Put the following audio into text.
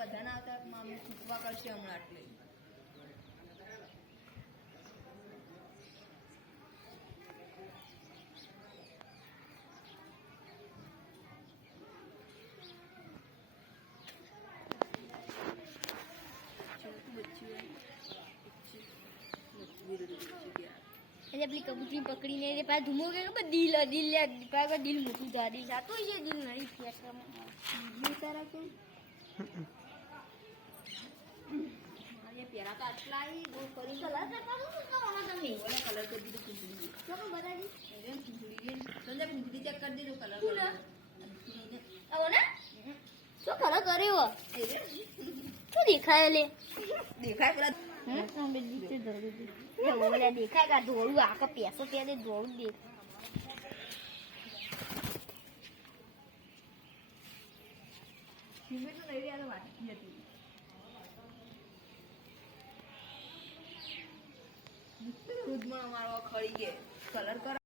બધા ના આવતા મામી ખૂટવા કરશે હમણાં એટલે પેલી કબૂતરી પકડીને રે પાછ ધૂમો કે દિલ દિલ પાછ દિલ મોટું જાડી જાતું છે દિલ નહીં ફેંકવામાં તારા કોઈ ये प्यारा का अटला ही वो करी કલર કરવાનું શું કરવાના તમે वाला कलर कर दी तो कुंडली શું બતાવી ये कुंडली संजय कुंडली चेक कर दी जो कलर શું ના આવો ને શું કલર કર્યો શું દેખાય લે देखा पूरा બેલી તે ધોળું દે ઓલે દેખાય કા ધોળું આખો પેસો કે દે ધોળું દે हिमें तो नहीं यार बात की थी दूध में हमारा खड़ी है कलर कर